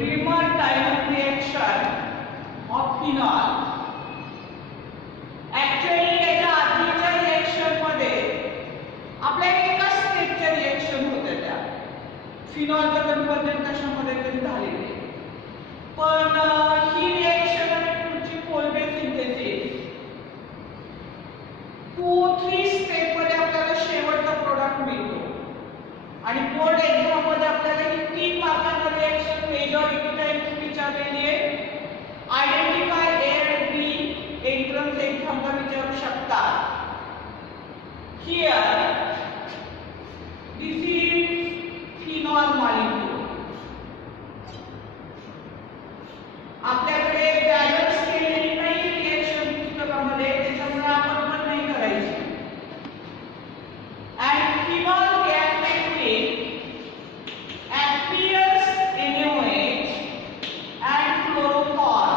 Remer diamond reaction of phenol. Actually याच्या आधीच्या रिएक्शन मध्ये आपल्या एका स्टेपच्या रिएक्शन होत्या त्या फिनॉलचं कन्व्हर्जन कशामध्ये तरी झालेले, पण ही रिएक्शन आणि पुढची कोल्बे सिंथेसिस 2-3 स्टेप मध्ये आपल्याला शेवटचा प्रोडक्ट मिळतो आणि बोर्ड एक्झाम मध्ये आपल्याला ही 3 मार्कांची रिएक्शन मेजॉरिटी टाइम्स विचारलेली आहे. आयडेंटिफाय ए आणि बी एंट्रन्स एक्झामला विचारू शकतात. Here this is phenol molecule. आपल्याकडे बॅलन्स केलेली नाही रिएक्शन पुस्तकामध्ये, त्याच्यामुळे आपण पण नाही करायची. and phenol reacted with aqueous NaOH and chloroform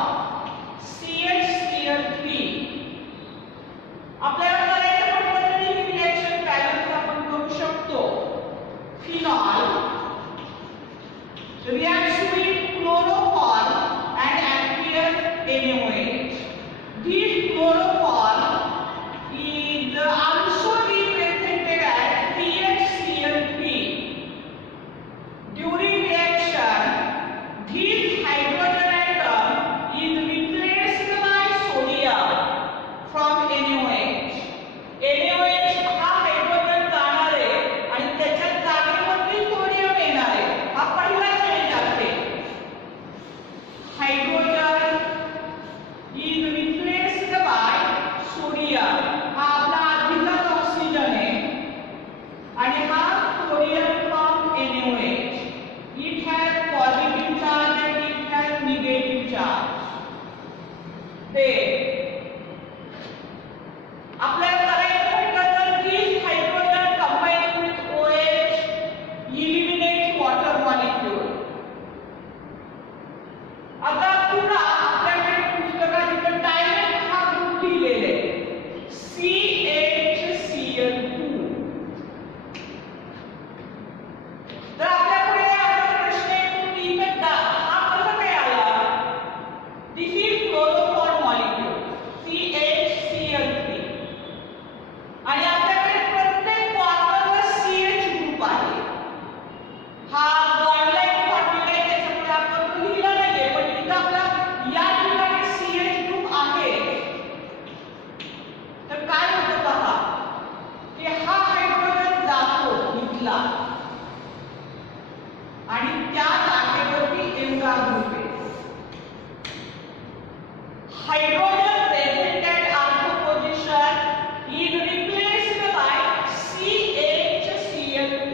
CH3. आपल्याला करायचं म्हटलं तरी ही रिएक्शन बॅलन्स आपण करू शकतो. Phenol reacts with chloroform and aqueous NaOH. This chloroform is also represented as CH3. During reaction, this hydrogen atom is replaced by sodium from NaOH. NaOH हा हायड्रोजन जाणार आहे आणि त्याच्या जागेवरती सोडियम येणार आहे. हा पहिला चेंज आहे. Hydrogen is replaced by sodium. हा आपला आधीचाच ऑक्सिजन आहे आणि हा sodium from NaOH. It has positive charge and it has negative charge. Then आपल्याला करायचं म्हटलं तर this hydrogen combined with OH eliminates water molecule. आता पुन्हा आपल्याकडे पुस्तकात इथे डायरेक्ट हा ग्रुप लिहिलेला आहे CHCl2. तर आपल्याकडे असा प्रश्न येतो की इथे हा कसा काय आला? This is chloroform molecule CHCl3 आणि आपल्याकडे प्रत्येक कॉर्नरवर CH ग्रुप आहे. हा बॉन्डलाईन फॉर्म्युला आहे, त्याच्यामुळे आपण तो लिहिला नाहीये, पण इथं आपला या ठिकाणी CH ग्रुप आहे. तर काय होतं पहा की हा हायड्रोजन जातो इथला आणि त्या जागेवरती एवढा ग्रुप आहे. Hydrogen present at ortho position is replaced bye CHCl2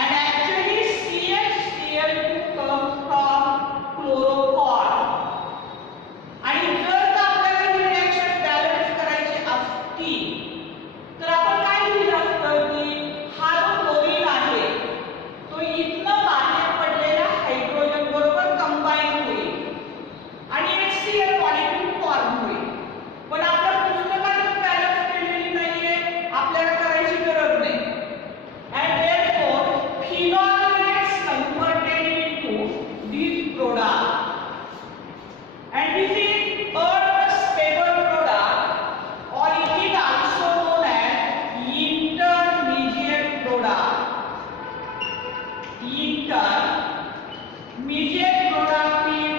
and actually CHCl2 comes from chloroform. आणि जर का आपल्याला ही रिएक्शन बॅलन्स करायची असती तर आपण काय लिहिलं असतं की हा जो क्लोरीन आहे तो इथनं बाहेर पडलेल्या हायड्रोजन बरोबर कंबाईन होईल आणि HCl मॉलिक्यूल फॉर्म होईल. पण आपल्या पुस्तकात बॅलन्स केलेली नाहीये, आपल्याला करायची गरज नाही. And therefore phenol gets converted into this product and this is a stable product or it is also known as intermediate product. Intermediate product is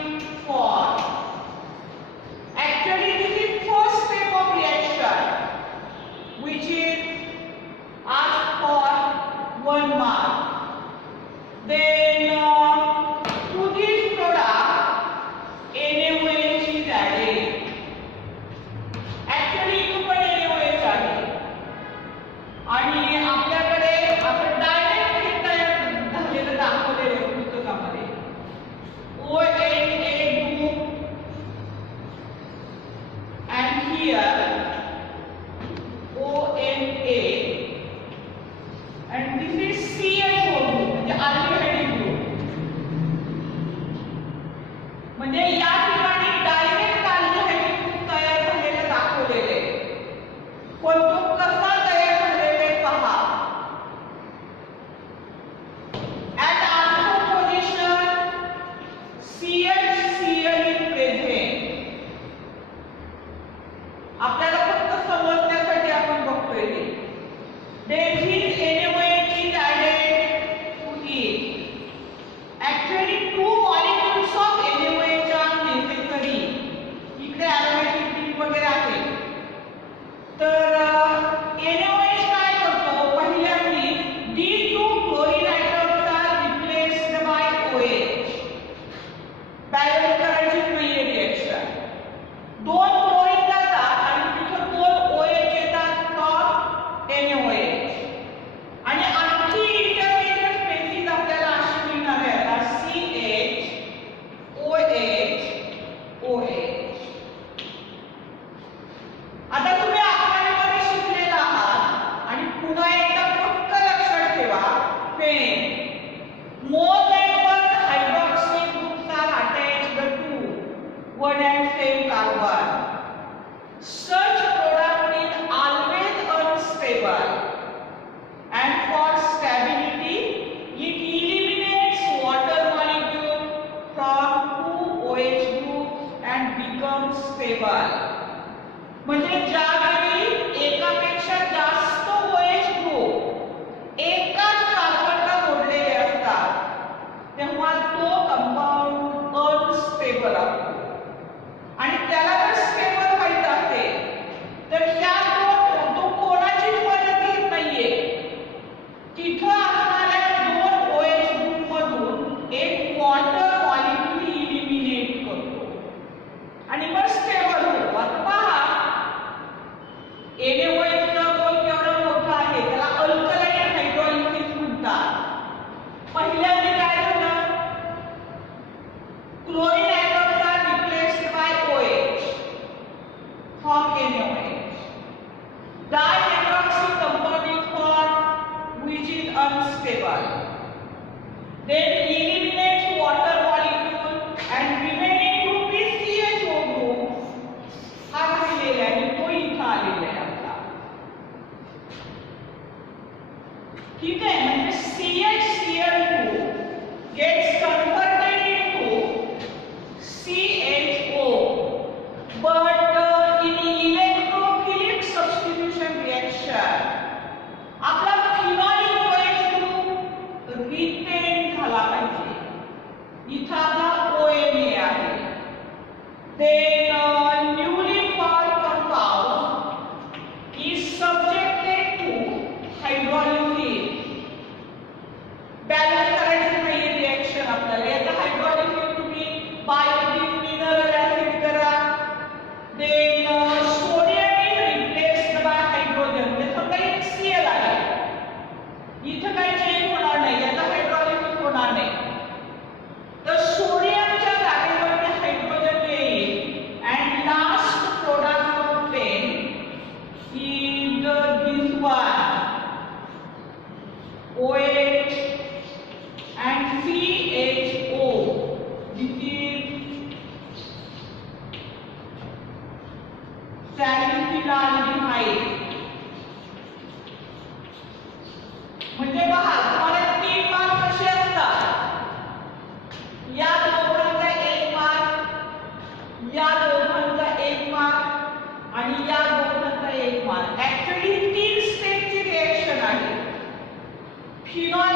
formed. Actually this is first step of reaction which is asked for 1 mark. Then to this product NaOH is added. Actually इथं पण NaOH आहे आणि आपल्याकडे आपण डायरेक्ट हे तयार झालेलं दाखवलेलं आहे पुस्तकामध्ये. ONA group and here ONA and this is CHO group म्हणजे aldehyde group. म्हणजे या ठिकाणी डायरेक्ट aldehyde group तयार झालेलं दाखवलेलं आहे. पण तो कसा तयार झालेला आहे पहा. At ortho position unstable. Then eliminates water molecule and remaining group is CHO group. हा राहिलेला आहे तो इथं आलेला आहे आपला. ठीक आहे, म्हणजे CHCl2 gets converted into CHO, but in electrophilic substitution reaction आपला phenolic OH group retain झाला पाहिजे. इथं आपला ONA आहे. Then newly formed compound is subjected to hydrolysis. Balance करायचं नाही रिएक्शन आपल्याला. याचा हायड्रोलिसिस तुम्ही बायोटिन मिनरल ऍसिड करा. Then sodium is replaced by hydrogen. म्हणजे समजा HCl आहे, इथं काही चेंज होणार नाही, याचा हायड्रोलिसिस होणार नाही. तर सोडियमच्या जागेवरती हायड्रोजन येईल and last product of pen is this one OH and CHO. This is salicylaldehyde. म्हणजे पहा तुम्हाला 3 मार्क कसे असतात. या दोघांचा 1 मार्क, या दोघांचा 1 मार्क आणि या दोघांचा 1 मार्क. ऍक्च्युअली 3 स्टेपची रिएक्शन आहे. फिनॉल